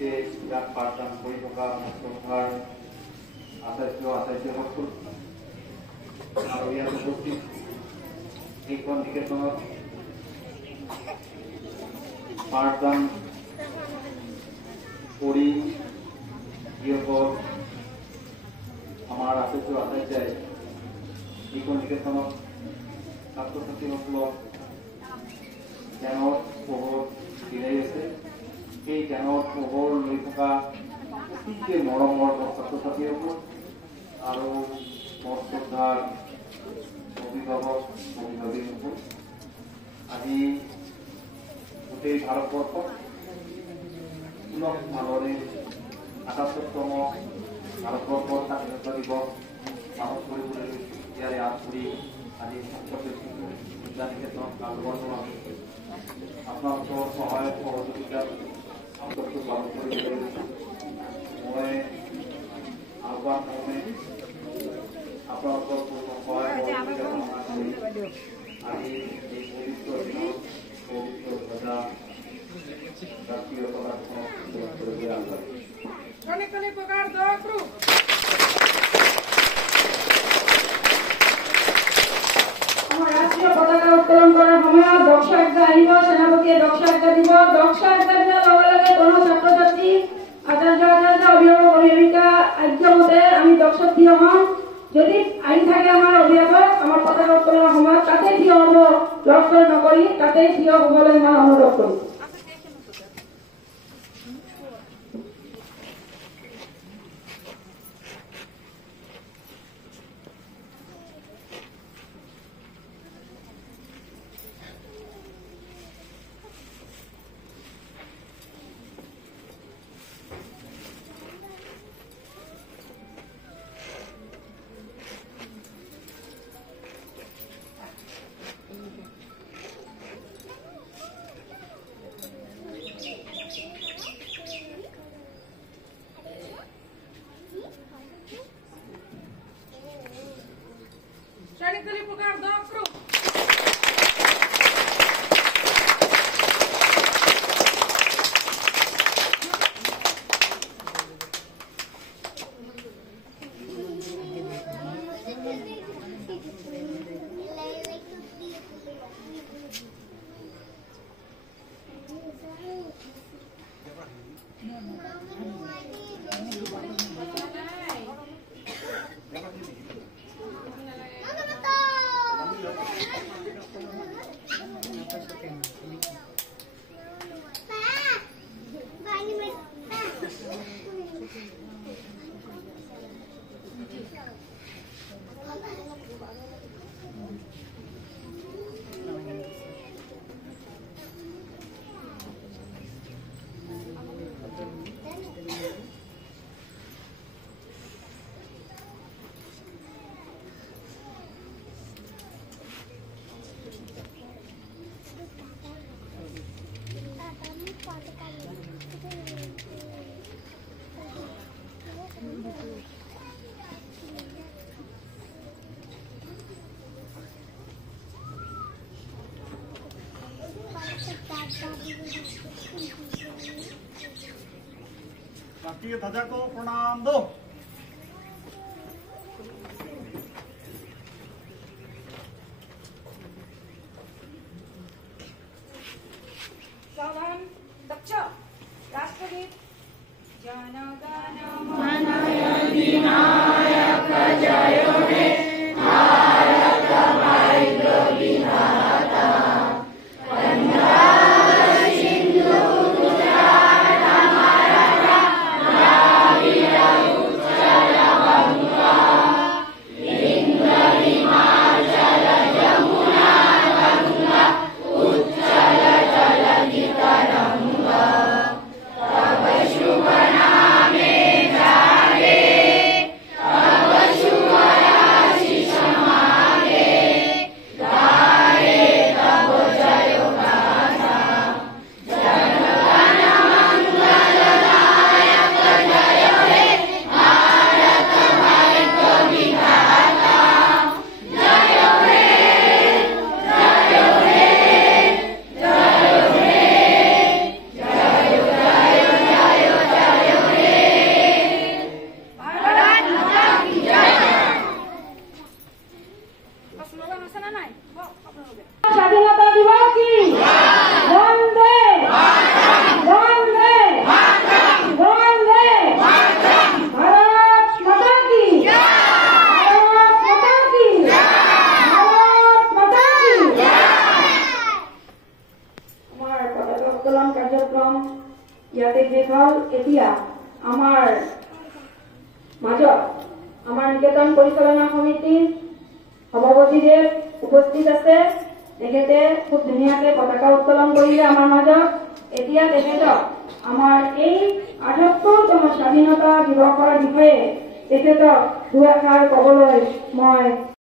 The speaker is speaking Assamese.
যে বিৰাট পাঠদান কৰে থাকা মুখ্যধাৰ আচাৰ্য সকল আৰ ইয়াত উপস্থিত এইখন নিকেতনত পাঠদান কৰি যিসকল আমাৰ আচাৰ্যাই এইখন নিকেতনত ছাত্ৰ ছাত্ৰীসকলক জ্ঞানৰ পোহৰ বিলাই আছে। সেই জ্ঞানৰ পোহৰ লৈ থকা অতিকে মৰমৰ ছাত্ৰ ছাত্ৰীসকল আৰু মোৰ শ্ৰদ্ধাৰ অভিভাৱক অভিভাৱীসকল আজি গোটেই ভাৰতবৰ্ষত উলহ মালৰে ৭৮তম ভাৰতবৰ্ষৰ স্বাধীনতা দিৱস পালন কৰিবলৈ ইয়াৰে আগবাঢ়ি আজি ছাত্ৰ বিদ্যানিকেতন কালবৰ্ণ আমি আপোনালোকৰ সহায় সহযোগিতাত সংকটটো পালন কৰিবলৈ মই আহ্বান ক্ৰমে আপোনালোকৰ সহায় সহযোগিতা কামনা কৰি আজি এই পবিত্ৰ দিনত পবিত্ৰ ধ্বজা জাতীয় পতাকাখন কৰিবলৈ আগবাঢ়িছোঁ। राष्ट्रीय पताका उत्तोलन करार समय दक्ष आज्ञा आहिब सेनापतिये दक्ष आज्ञा দিব दक्ष आज्ञा दियार लगे लगे कोनो छात्र छात्री आचार्य अभिभावक अभिभाविका आज्ञा मते आमी दक्ष दिय हम যদি আইন থাকে আমার অভিভাবক আমার পতাকা উত্তোলনের সময় তাতে দিয় হব লক্ষ্য নকরি তাতে দিয় হবলৈ মই অনুরোধ করি। राष्ट्रीय ध्वजा को प्रणाम दो। सावधान दक्ष राष्ट्रगीत जन गण मन अधिनायक जय हे भारत भाग्य विधाता शुभ नामे जागे तब शुभ आशीष প্ৰথম ইয়াতে শেষ হ'ল। এতিয়া আমাৰ মাজত আমাৰ নিকেতন পৰিচালনা সমিতিৰ সভাপতিদেৱ উপস্থিত আছে। তেখেতে খুব ধুনীয়াকে পতাকা উত্তোলন কৰিলে আমাৰ মাজত। এতিয়া তেখেতক আমাৰ এই ৭৮তম স্বাধীনতা দিৱসৰ বিষয়ে তেখেতক দুআষাৰ ক'বলৈ মই